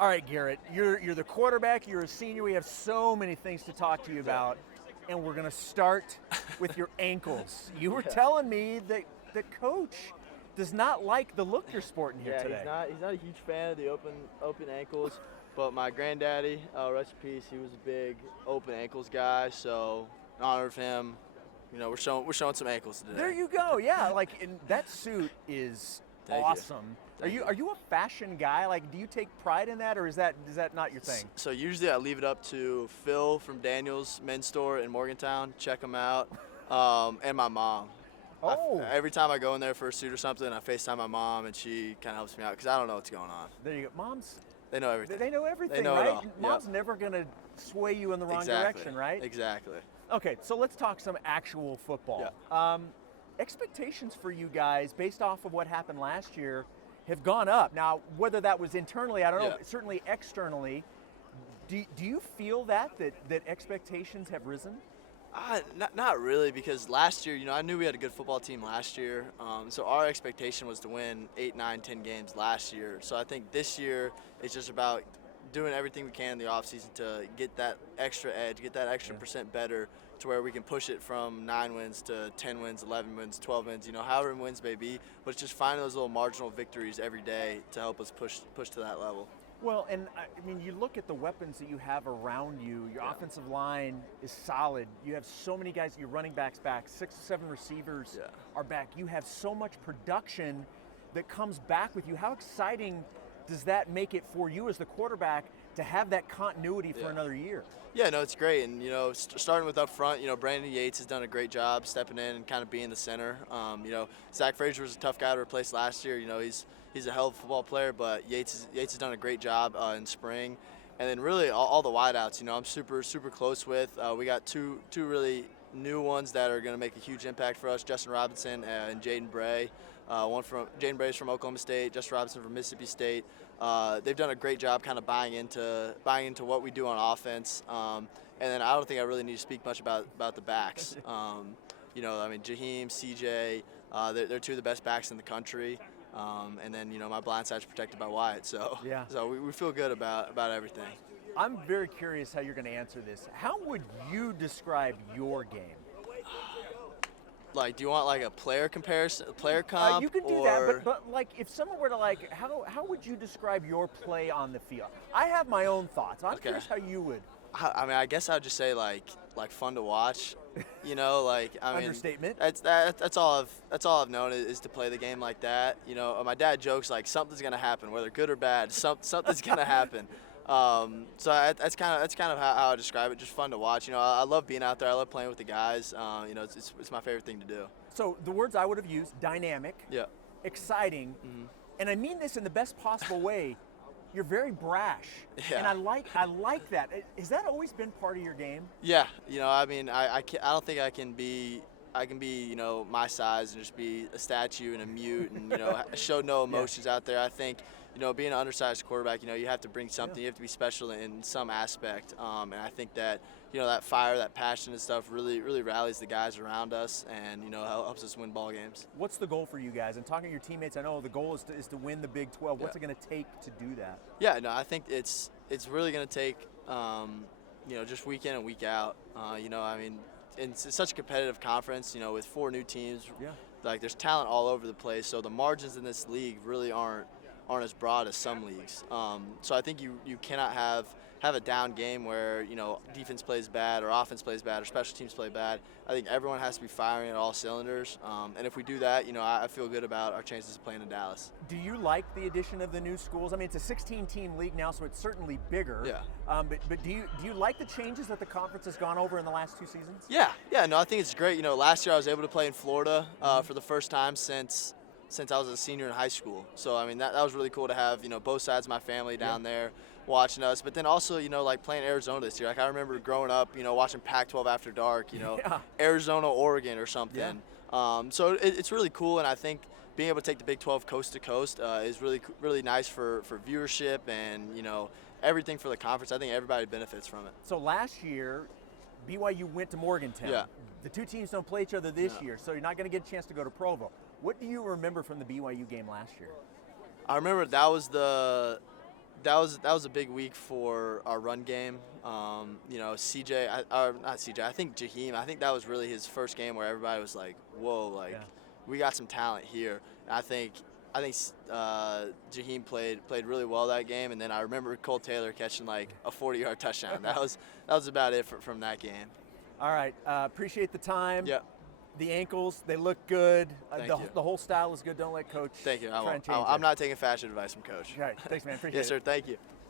All right, Garrett, you're the quarterback, you're a senior, we have so many things to talk to you about, and we're gonna start with your ankles. You were telling me that the coach does not like the look you're sporting here today. He's not a huge fan of the open ankles, but my granddaddy, rest in peace, he was a big open ankles guy, so in honor of him, we're showing some ankles today. There you go, yeah, like, and that suit is awesome. Are you a fashion guy? Like, do you take pride in that, or is that not your thing? So usually I leave it up to Phil from Daniel's Men's Store in Morgantown. Check him out, and my mom. Oh. Every time I go in there for a suit or something, I FaceTime my mom, and she kind of helps me out because I don't know what's going on. There you go. Moms. They know everything. They know everything, they know right? It all. Mom's never gonna sway you in the wrong direction, right? Exactly. Okay, so let's talk some actual football. Yeah. Expectations for you guys, based off of what happened last year, have gone up. Now, whether that was internally, I don't know, certainly externally, do you feel that expectations have risen? Not really, because last year, I knew we had a good football team last year, so our expectation was to win 8, 9, 10 games last year. So I think this year it's just about doing everything we can in the offseason to get that extra edge, get that extra percent better, to where we can push it from 9 wins to 10 wins, 11 wins, 12 wins, however many wins may be. But it's just finding those little marginal victories every day to help us push to that level. Well, and I mean, you look at the weapons that you have around you. Your offensive line is solid. You have so many guys, your running backs back, 6 or 7 receivers are back. You have so much production that comes back with you. How exciting does that make it for you as the quarterback to have that continuity for another year? Yeah, no, it's great. And, starting with up front, Brandon Yates has done a great job stepping in and kind of being the center. Zach Frazier was a tough guy to replace last year. He's a hell of a football player, but Yates has done a great job in spring. And then really all the wideouts, I'm super, super close with. We got two really new ones that are going to make a huge impact for us, Justin Robinson and Jaden Bray. Jaden Bray's from Oklahoma State, Justin Robinson from Mississippi State. They've done a great job kind of buying into what we do on offense. And then I don't think I really need to speak much about the backs. Jaheim, CJ, they're two of the best backs in the country. And then, my blind side's protected by Wyatt. So we feel good about everything. I'm very curious how you're going to answer this. How would you describe your game? Like, do you want like a player comparison, a player comp? You can do that, but like, if someone were to how would you describe your play on the field? I have my own thoughts. I'm curious how you would. I guess I'd just say like fun to watch. Understatement. That's all I've known is to play the game like that. My dad jokes like something's gonna happen, whether good or bad. Something's gonna happen. So that's kind of how I describe it. Just fun to watch. I love being out there. I love playing with the guys. It's my favorite thing to do. So the words I would have used: dynamic, exciting, and I mean this in the best possible way. You're very brash, and I like that. Has that always been part of your game? Yeah, I don't think I can be my size and just be a statue and a mute and show no emotions out there. I think being an undersized quarterback, you have to bring something. You have to be special in some aspect, and I think that that fire, that passion and stuff really rallies the guys around us and helps us win ball games. What's the goal for you guys? And talking to your teammates, I know the goal is to win the Big 12. What's it going to take to do that? Yeah, no, I think it's really going to take just week in and week out. It's such a competitive conference. With 4 new teams, like there's talent all over the place. So the margins in this league really aren't as broad as some leagues. So I think you cannot have a down game where defense plays bad or offense plays bad or special teams play bad. I think everyone has to be firing at all cylinders. And if we do that, I feel good about our chances of playing in Dallas. Do you like the addition of the new schools? I mean, it's a 16-team league now, so it's certainly bigger. Yeah. But do you like the changes that the conference has gone over in the last 2 seasons? Yeah. No, I think it's great. Last year I was able to play in Florida for the first time since I was a senior in high school. So, that was really cool to have, both sides of my family down there watching us. But then also, like playing Arizona this year. Like I remember growing up, watching Pac-12 after dark, Arizona, Oregon or something. So it's really cool. And I think being able to take the Big 12 coast to coast is really nice for viewership and, everything for the conference. I think everybody benefits from it. So last year, BYU went to Morgantown. Yeah. The 2 teams don't play each other this year, so you're not going to get a chance to go to Provo. What do you remember from the BYU game last year? I remember that was the that was a big week for our run game. You know, not CJ. I think Jaheim. I think that was really his first game where everybody was like, "Whoa, like we got some talent here." And I think Jaheim played really well that game. And then I remember Cole Taylor catching like a 40-yard touchdown. That was about it from that game. All right, appreciate the time. Yeah. The ankles, they look good. Thank you. The whole style is good. Don't let Coach Thank you. try and change I'm it. not taking fashion advice from Coach. All right, thanks, man. Appreciate it. Yes, sir. Thank you.